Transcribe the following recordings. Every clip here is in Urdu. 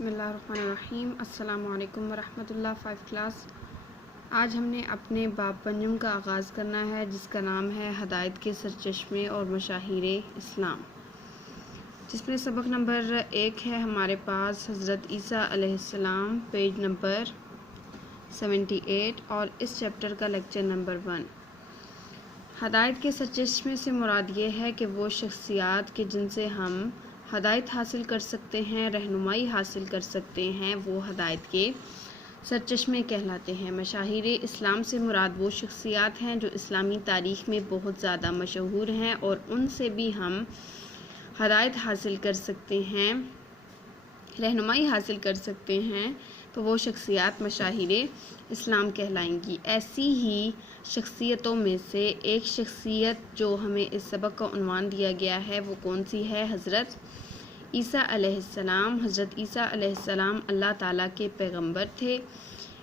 بسم اللہ الرحمن الرحیم۔ السلام علیکم ورحمۃ اللہ۔ 5 کلاس، آج ہم نے اپنے باب پنجم کا آغاز کرنا ہے جس کا نام ہے ہدایت کے سرچشمے اور مشاہیر اسلام، جس میں سبق نمبر 1 ہے ہمارے پاس حضرت عیسیٰ علیہ السلام، پیج نمبر 78، اور اس چیپٹر کا لیکچر نمبر 1۔ ہدایت کے سرچشمے سے مراد یہ ہے کہ وہ شخصیات کہ جن سے ہم ہدایت حاصل کر سکتے ہیں، رہنمائی حاصل کر سکتے ہیں، وہ ہدایت کے سرچشمے کہلاتے ہیں۔ مشاہیر اسلام سے مراد وہ شخصیات ہیں جو اسلامی تاریخ میں بہت زیادہ مشہور ہیں اور ان سے بھی ہم ہدایت حاصل کر سکتے ہیں، رہنمائی حاصل کر سکتے ہیں، تو وہ شخصیات مشاہیر اسلام کہلائیں گی۔ ایسی ہی شخصیتوں میں سے ایک شخصیت جو ہمیں اس سبق کا عنوان دیا گیا ہے وہ کون سی ہے؟ حضرت عیسیٰ علیہ السلام۔ حضرت عیسیٰ علیہ السلام اللہ تعالیٰ کے پیغمبر تھے۔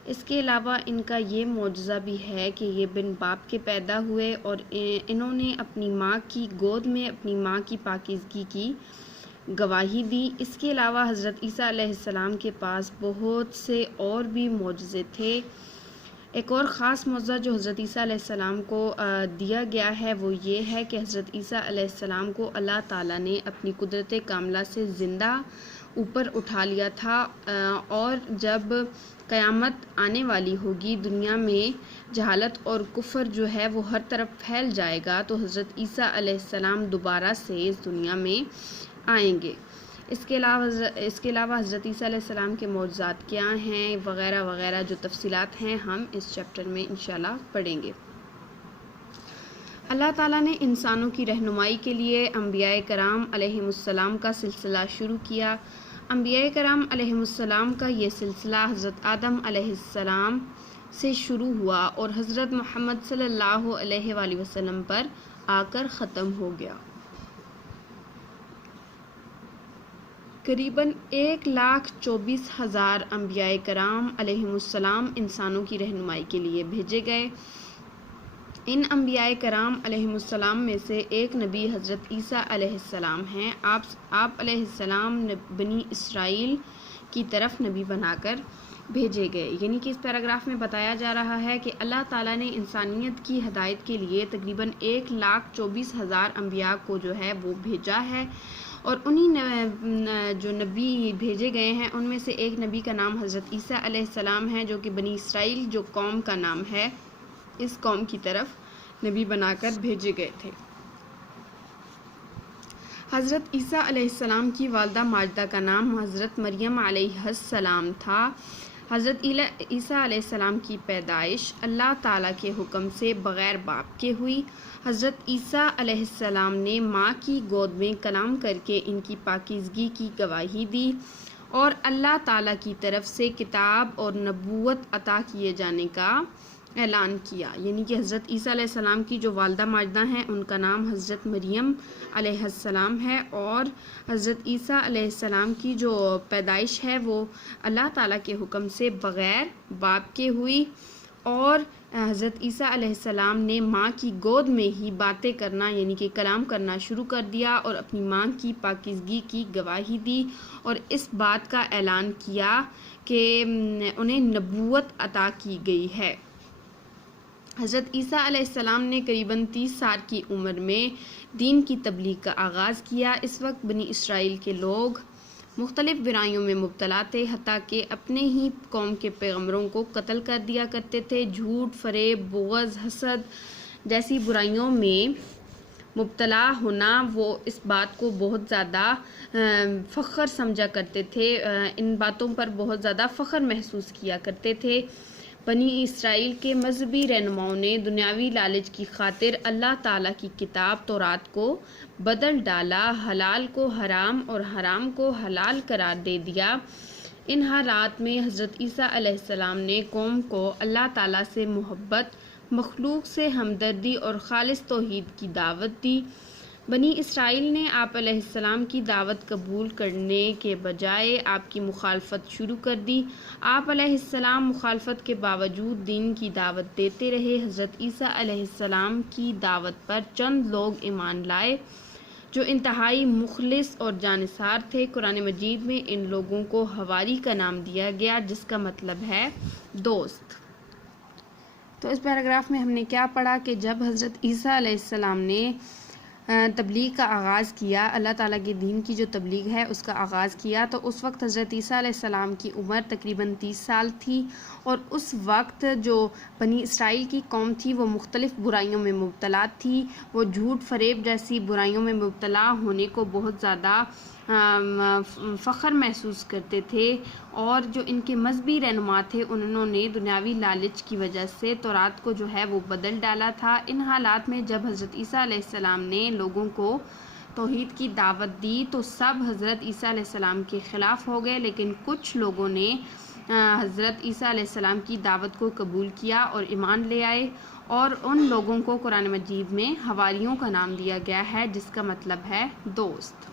اس کے علاوہ ان کا یہ معجزہ بھی ہے کہ یہ بن باپ کے پیدا ہوئے اور انہوں نے اپنی ماں کی گود میں اپنی ماں کی پاکیزگی کی گواہی دی۔ اس کے علاوہ حضرت عیسیٰ علیہ السلام کے پاس بہت سے اور بھی معجزے تھے۔ ایک اور خاص معجزہ جو حضرت عیسیٰ علیہ السلام کو دیا گیا ہے وہ یہ ہے کہ حضرت عیسیٰ علیہ السلام کو اللہ تعالیٰ نے اپنی قدرت کاملہ سے زندہ اوپر اٹھا لیا تھا، اور جب قیامت آنے والی ہوگی، دنیا میں جہالت اور کفر جو ہے وہ ہر طرف پھیل جائے گا، تو حضرت عیسیٰ علیہ السلام دوبارہ سے اس دنیا میں آئیں گے۔ اس کے علاوہ حضرت عیسیٰ علیہ السلام کے معجزات کیا ہیں وغیرہ وغیرہ جو تفصیلات ہیں ہم اس چیپٹر میں انشاءاللہ پڑھیں گے۔ اللہ تعالیٰ نے انسانوں کی رہنمائی کے لیے انبیاء کرام علیہم السلام کا سلسلہ شروع کیا۔ انبیاء کرام علیہم السلام کا یہ سلسلہ حضرت آدم علیہ السلام سے شروع ہوا اور حضرت محمد صلی اللہ علیہ وآلہ وسلم پر آ کر ختم ہو گیا۔ قریباً 1,24,000 انبیاء کرام علیہم السلام انسانوں کی رہنمائی کے لیے بھیجے گئے۔ ان انبیاء کرام علیہم السلام میں سے ایک نبی حضرت عیسیٰ علیہ السلام ہیں۔ آپ علیہ السلام بنی اسرائیل کی طرف نبی بنا کر بھیجے گئے، یعنی کہ اس پیراگراف میں بتایا جا رہا ہے کہ اللہ تعالیٰ نے انسانیت کی ہدایت کے لیے تقریباً 1,24,000 انبیاء کو جو ہے وہ بھیجا ہے، اور انہی جو نبی بھیجے گئے ہیں ان میں سے ایک نبی کا نام حضرت عیسیٰ علیہ السلام ہے، جو کہ بنی اسرائیل جو قوم کا نام ہے، اس قوم کی طرف نبی بنا کر بھیجے گئے تھے۔ حضرت عیسیٰ علیہ السلام کی والدہ ماجدہ کا نام حضرت مریم علیہ السلام تھا۔ حضرت عیسیٰ علیہ السلام کی پیدائش اللہ تعالیٰ کے حکم سے بغیر باپ کے ہوئی۔ حضرت عیسیٰ علیہ السلام نے ماں کی گود میں کلام کر کے ان کی پاکیزگی کی گواہی دی اور اللہ تعالیٰ کی طرف سے کتاب اور نبوت عطا کیے جانے کا اعلان کیا، یعنی کہ حضرت عیسیٰ علیہ السلام کی جو والدہ ماجدہ ہیں ان کا نام حضرت مریم علیہ السلام ہے، اور حضرت عیسیٰ علیہ السلام کی جو پیدائش ہے وہ اللہ تعالیٰ کے حکم سے بغیر باپ کے ہوئی، اور حضرت عیسیٰ علیہ السلام نے ماں کی گود میں ہی باتیں کرنا یعنی کہ کلام کرنا شروع کر دیا اور اپنی ماں کی پاکیزگی کی گواہی دی اور اس بات کا اعلان کیا کہ انہیں نبوت عطا کی گئی ہے۔ حضرت عیسیٰ علیہ السلام نے قریباً 30 سال کی عمر میں دین کی تبلیغ کا آغاز کیا۔ اس وقت بنی اسرائیل کے لوگ مختلف برائیوں میں مبتلا تھے، حتیٰ کہ اپنے ہی قوم کے پیغمبروں کو قتل کر دیا کرتے تھے۔ جھوٹ، فریب، بغض، حسد جیسی برائیوں میں مبتلا ہونا، وہ اس بات کو بہت زیادہ فخر سمجھا کرتے تھے، ان باتوں پر بہت زیادہ فخر محسوس کیا کرتے تھے۔ بنی اسرائیل کے مذہبی رہنماؤں نے دنیاوی لالچ کی خاطر اللہ تعالیٰ کی کتاب تورات کو بدل ڈالا، حلال کو حرام اور حرام کو حلال قرار دے دیا۔ ان حالات میں حضرت عیسیٰ علیہ السلام نے قوم کو اللہ تعالیٰ سے محبت، مخلوق سے ہمدردی اور خالص توحید کی دعوت دی۔ بنی اسرائیل نے آپ علیہ السلام کی دعوت قبول کرنے کے بجائے آپ کی مخالفت شروع کر دی۔ آپ علیہ السلام مخالفت کے باوجود دین کی دعوت دیتے رہے۔ حضرت عیسیٰ علیہ السلام کی دعوت پر چند لوگ ایمان لائے جو انتہائی مخلص اور جانثار تھے۔ قرآن مجید میں ان لوگوں کو حواری کا نام دیا گیا، جس کا مطلب ہے دوست۔ تو اس پیراگراف میں ہم نے کیا پڑھا کہ جب حضرت عیسیٰ علیہ السلام نے تبلیغ کا آغاز کیا، اللہ تعالیٰ کے دین کی جو تبلیغ ہے اس کا آغاز کیا، تو اس وقت حضرت عیسیٰ علیہ السلام کی عمر تقریباً 30 سال تھی، اور اس وقت جو بنی اسرائیل کی قوم تھی وہ مختلف برائیوں میں مبتلا تھی۔ وہ جھوٹ فریب جیسی برائیوں میں مبتلا ہونے کو بہت زیادہ فخر محسوس کرتے تھے، اور جو ان کے مذہبی رہنما تھے انہوں نے دنیاوی لالچ کی وجہ سے تورات کو جو ہے وہ بدل ڈالا تھا۔ ان حالات میں جب حضرت عیسیٰ علیہ السلام نے لوگوں کو توحید کی دعوت دی تو سب حضرت عیسیٰ علیہ السلام کے خلاف ہو گئے، لیکن کچھ لوگوں نے حضرت عیسیٰ علیہ السلام کی دعوت کو قبول کیا اور ایمان لے آئے، اور ان لوگوں کو قرآن مجید میں حواریوں کا نام دیا گیا ہے، جس کا مطلب ہے دوست۔